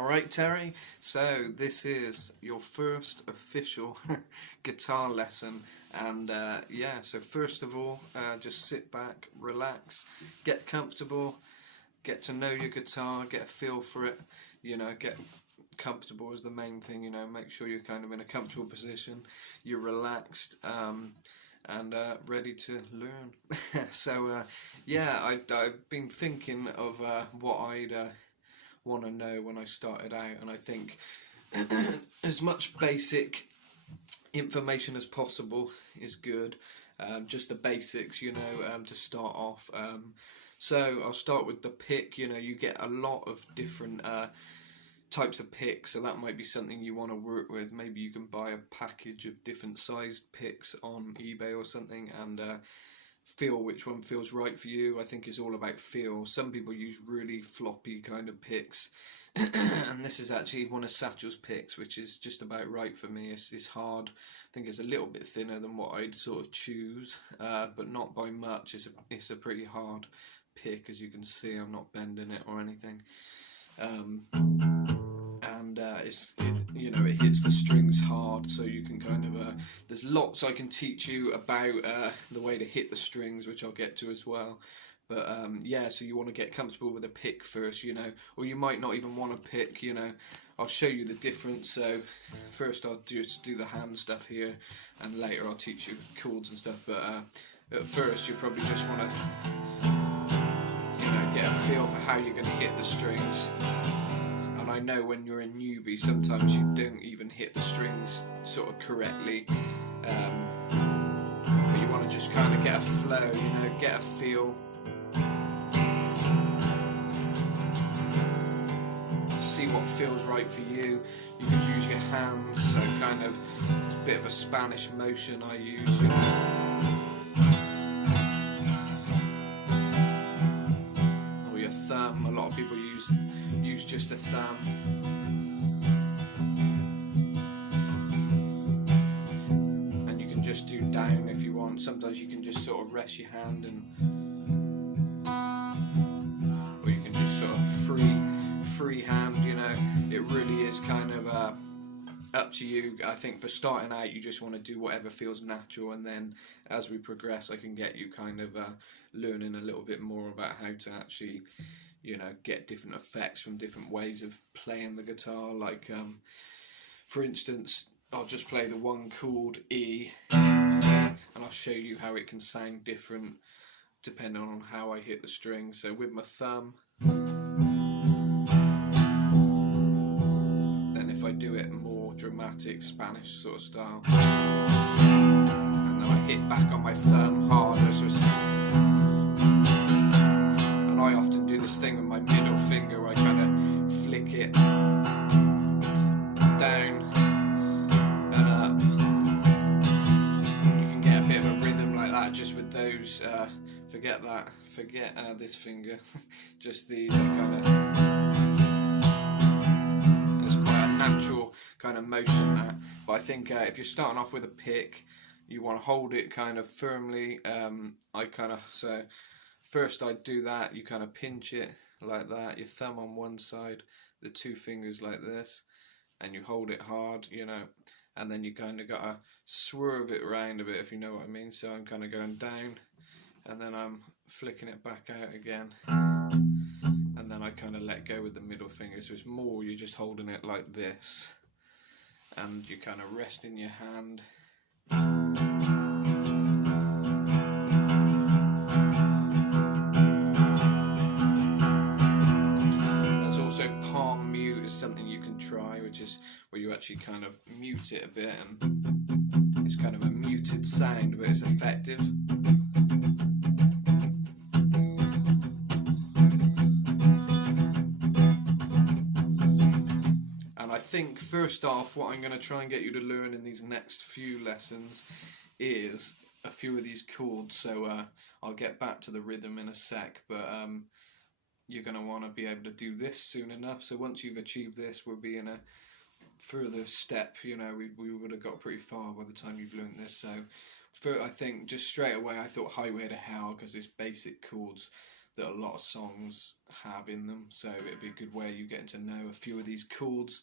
Alright, Terry, so this is your first official guitar lesson, and yeah, so first of all, just sit back, relax, get comfortable, get to know your guitar, get a feel for it, get comfortable is the main thing, make sure you're kind of in a comfortable position, you're relaxed, and ready to learn. So yeah, I've been thinking of what I'd want to know when I started out, and I think as much basic information as possible is good. Just the basics, to start off. So I'll start with the pick. You get a lot of different types of picks, so that might be something you want to work with. Maybe you can buy a package of different sized picks on eBay or something, and feel which one feels right for you. I think it's all about feel. Some people use really floppy kind of picks and this is actually one of Satchel's picks, which is just about right for me. It's hard. I think it's a little bit thinner than what I'd sort of choose, but not by much. It's a pretty hard pick, as you can see. I'm not bending it or anything. And it hits the strings hard, so you can kind of there's lots I can teach you about the way to hit the strings, which I'll get to as well. But yeah, so you want to get comfortable with a pick first, or you might not even want to pick, I'll show you the difference. So first I'll just do the hand stuff here, and later I'll teach you chords and stuff. But at first you probably just want to get a feel for how you're going to hit the strings. I know when you're a newbie, sometimes you don't even hit the strings sort of correctly, but you want to just kind of get a flow, get a feel. See what feels right for you. You could use your hands, so kind of a bit of a Spanish motion I use, or your thumb. A lot of people use just a thumb. And you can just do down if you want. Sometimes you can just sort of rest your hand, or you can just sort of free hand, it really is kind of up to you. I think for starting out you just want to do whatever feels natural, and then as we progress I can get you kind of learning a little bit more about how to actually get different effects from different ways of playing the guitar. Like for instance, I'll just play the one called E, and I'll show you how it can sound different depending on how I hit the string. So with my thumb, then if I do it more dramatic Spanish sort of style, and then I hit back on my thumb harder, so I often do this thing with my middle finger where I kind of flick it down and up. You can get a bit of a rhythm like that just with those. Forget this finger. Just these. It's quite a natural kind of motion, that. But I think if you're starting off with a pick, you want to hold it kind of firmly. First I'd do that, you kind of pinch it like that, your thumb on one side, the two fingers like this, and you hold it hard, and then you kind of got to swerve it around a bit, if you know what I mean. So I'm kind of going down, and then I'm flicking it back out again, and then I kind of let go with the middle finger. So it's more, you're just holding it like this, and you kind of rest in your hand. Palm mute is something you can try, which is where you actually kind of mute it a bit, and it's kind of a muted sound, but it's effective. And I think first off, what I'm going to try and get you to learn in these next few lessons is a few of these chords. So I'll get back to the rhythm in a sec, but you're going to want to be able to do this soon enough. So once you've achieved this, we'll be in a further step. We would have got pretty far by the time you've learned this. So I think just straight away I thought Highway to Hell, because it's basic chords. that a lot of songs have in them, so it'd be a good way of you getting to know a few of these chords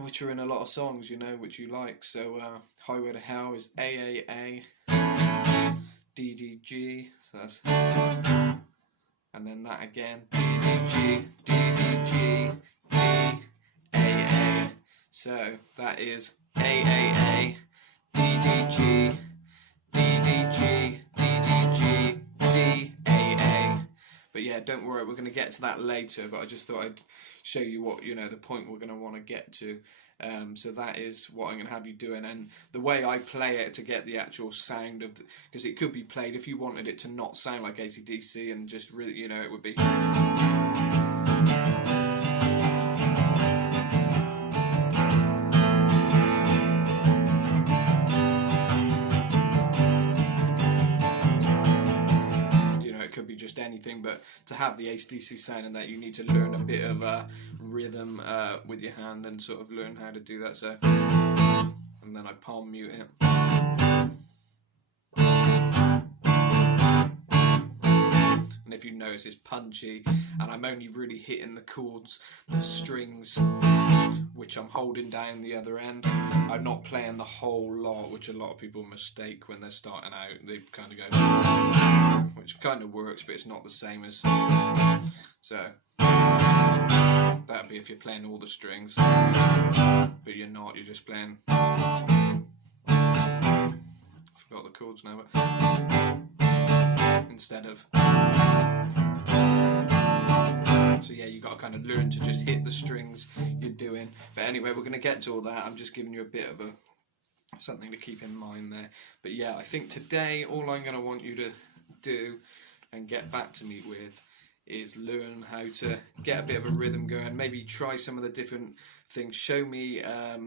which are in a lot of songs, you know, which you like. So Highway to Hell is AAA, DDG, so that's, and then that again, DDG, DDG, DAA. So that is AAA, DDG, DDG, DDG, DAA. But yeah, don't worry, we're going to get to that later, but I just thought I'd show you what, you know, the point we're going to want to get to. So that is what I'm going to have you doing, and the way I play it to get the actual sound of, because it could be played if you wanted it to not sound like AC/DC and just really, you know, it would be. Could be just anything, but to have the AC/DC sound and that, you need to learn a bit of rhythm with your hand and sort of learn how to do that. So, and then I palm mute it. And if you notice, it's punchy, and I'm only really hitting the chords, the strings, which I'm holding down the other end. I'm not playing the whole lot, which a lot of people mistake when they're starting out. They kind of go, which kind of works, but it's not the same as. So that'd be if you're playing all the strings, but you're not. You're just playing. Forgot the chords now, but instead of. So yeah, you got to kind of learn to just hit the strings you're doing. But anyway, we're going to get to all that. I'm just giving you a bit of something to keep in mind there. But yeah, I think today all I'm going to want you to do and get back to me with is learn how to get a bit of a rhythm going. Maybe try some of the different things. Show me a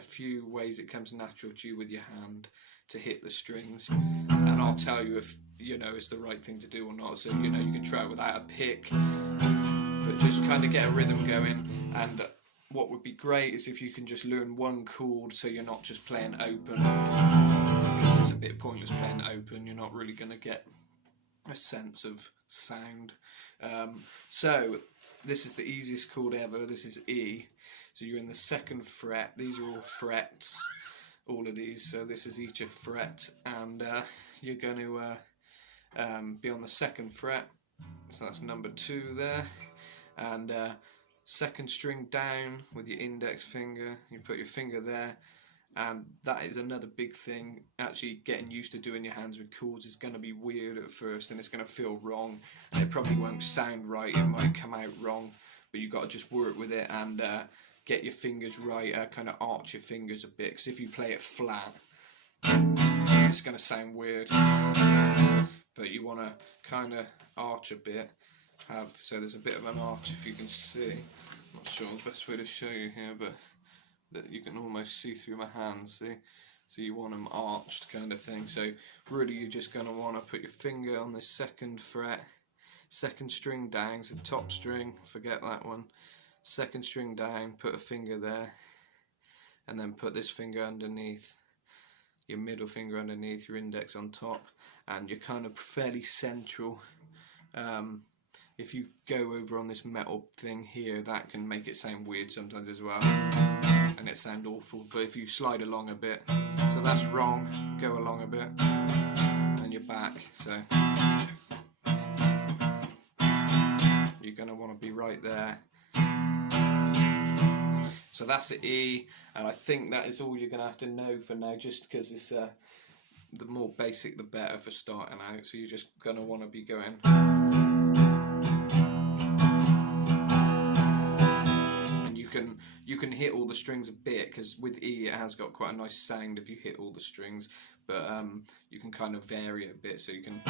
few ways it comes natural to you with your hand to hit the strings, and I'll tell you if, you know, it's the right thing to do or not. So, you know, you can try it without a pick, but just kind of get a rhythm going. And what would be great is if you can just learn one chord, so you're not just playing open, because it's a bit pointless playing open. You're not really going to get a sense of sound. So this is the easiest chord ever. This is E. So you're in the 2nd fret. These are all frets, all of these. So this is each a fret, and you're going to be on the 2nd fret. So that's number 2 there, and 2nd string down with your index finger. You put your finger there, and that is another big thing. Actually getting used to doing your hands with chords is going to be weird at first, and it's going to feel wrong, and it probably won't sound right. It might come out wrong, but you've got to just work with it and get your fingers right. Kind of arch your fingers a bit, because if you play it flat, it's going to sound weird. But you want to kind of arch a bit. So there's a bit of an arch, if you can see. I'm not sure the best way to show you here, but that you can almost see through my hands, see? So you want them arched, kind of thing. So really you're just going to want to put your finger on this 2nd fret, 2nd string down, so top string, forget that one, 2nd string down, put a finger there, and then put this finger underneath, your middle finger underneath, your index on top, and you're kind of fairly central. If you go over on this metal thing here, that can make it sound weird sometimes as well, and it sound awful. But if you slide along a bit, so that's wrong, go along a bit, and you're back. So you're going to want to be right there. So that's the E, and I think that is all you're going to have to know for now, just because it's the more basic the better for starting out. So you're just going to want to be going. And you can hit all the strings a bit, because with E it has got quite a nice sound if you hit all the strings, but you can kind of vary it a bit, so you can.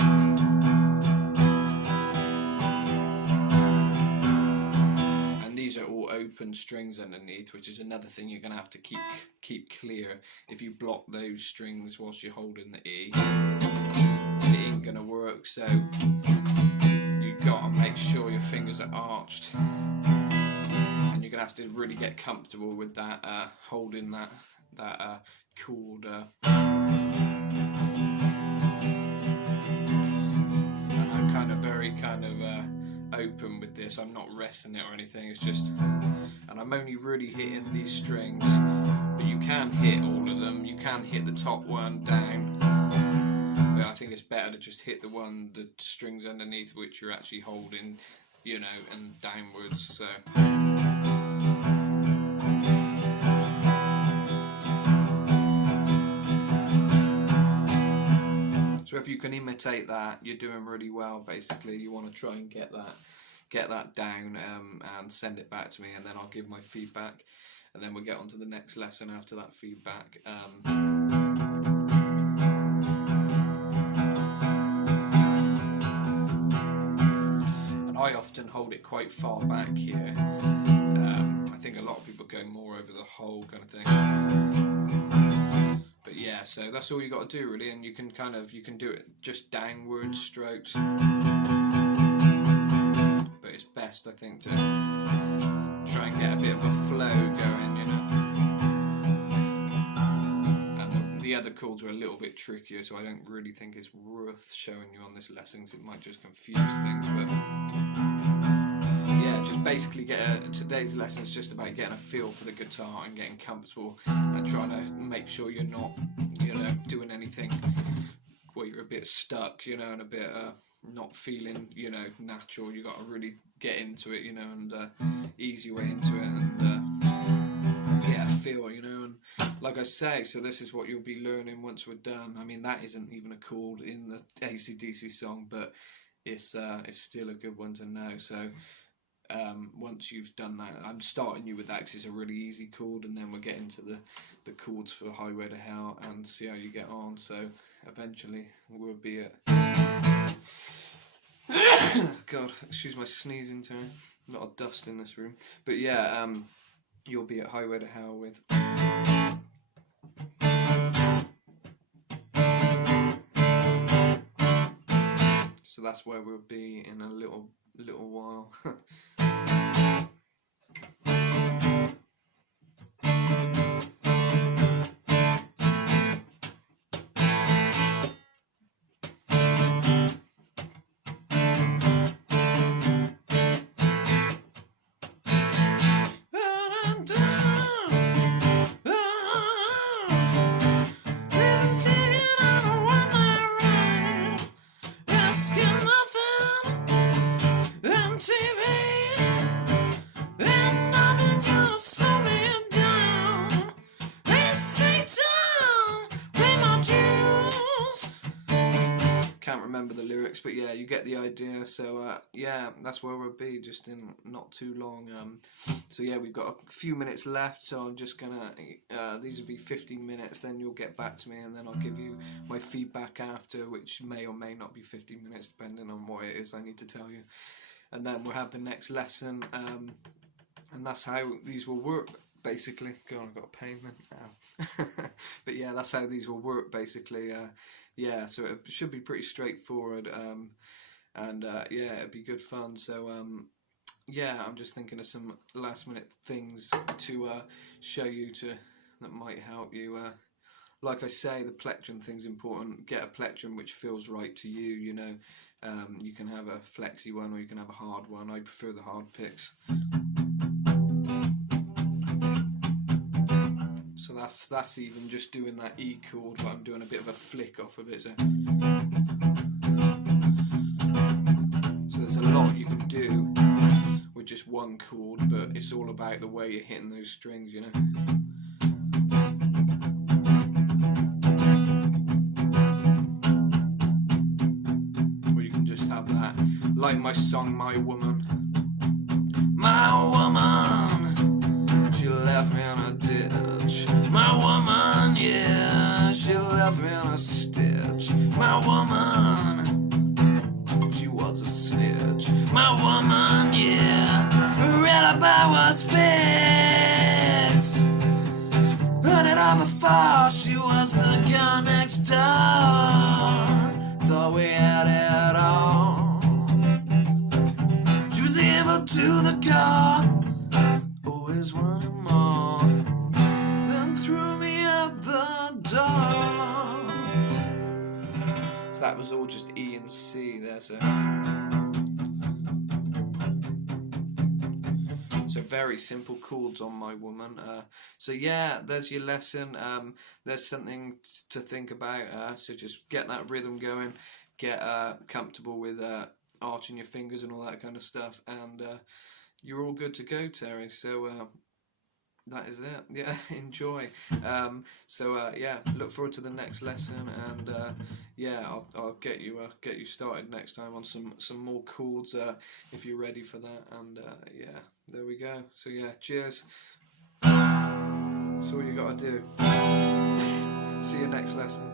These are all open strings underneath, which is another thing you're going to have to keep clear. If you block those strings whilst you're holding the E, it ain't going to work. So you've got to make sure your fingers are arched, and you're going to have to really get comfortable with that, holding that chord. And I'm kind of very very kind of open with this. I'm not resting it or anything. It's just, and I'm only really hitting these strings, but you can hit all of them. You can hit the top one down, but I think it's better to just hit the strings underneath which you're actually holding, you know, and downwards. So. So if you can imitate that, you're doing really well. Basically, you want to try and get that down and send it back to me, and then I'll give my feedback, and then we'll get on to the next lesson after that feedback. And I often hold it quite far back here. I think a lot of people go more over the whole kind of thing. But yeah, so that's all you got to do really, and you can do it just downward strokes. But it's best, I think, to try and get a bit of a flow going, you know. And the other chords are a little bit trickier, so I don't really think it's worth showing you on this lesson, because it might just confuse things. But yeah, just basically today's lesson is just about getting a feel for the guitar and getting comfortable and trying to make sure you're not, you know, doing anything where you're a bit stuck, you know, and a bit not feeling, you know, natural. You got to really get into it, you know, and ease your way into it and get a feel, you know. And like I say, so this is what you'll be learning once we're done. I mean, that isn't even a chord in the AC/DC song, but it's still a good one to know. So once you've done that, I'm starting you with that because it's a really easy chord, and then we'll get into the chords for Highway to Hell and see how you get on. So eventually we'll be at God, excuse my sneezing tone. A lot of dust in this room. But yeah, you'll be at Highway to Hell with so that's where we'll be in a little while. Can't remember the lyrics, but yeah, you get the idea. So yeah, that's where we'll be, just in not too long. So yeah, we've got a few minutes left, so I'm just gonna these will be 15 minutes, then you'll get back to me, and then I'll give you my feedback after, which may or may not be 15 minutes depending on what it is I need to tell you. And then we'll have the next lesson, and that's how these will work basically. God, I've got a pain then. But yeah, that's how these will work basically. Yeah, so it should be pretty straightforward, and yeah, it'd be good fun. So yeah, I'm just thinking of some last minute things to show you that might help you. Like I say, the plectrum thing's important. Get a plectrum which feels right to you, you know. You can have a flexy one or you can have a hard one. I prefer the hard picks. So that's even just doing that E chord, but I'm doing a bit of a flick off of it. So there's a lot you can do with just one chord, but it's all about the way you're hitting those strings, you know. Or you can just have that, like my song, My Woman. My woman, she left me in a ditch. My woman, yeah, she left me in a stitch. My woman, she was a snitch. My woman, yeah, her alibi was fixed. Heard it all before, she was the girl next door. Thought we had it all. She was evil to the core, always wanting more, then threw me out the door. So that was all just E and C there, so very simple chords on My Woman. So yeah, there's your lesson. There's something to think about. So just get that rhythm going, get comfortable with arching your fingers and all that kind of stuff, and you're all good to go, Terry. So that is it. Yeah, enjoy. Yeah, look forward to the next lesson, and yeah, I'll get you started next time on some more chords if you're ready for that. And yeah, there we go. So yeah, cheers. That's all you gotta do. See you next lesson.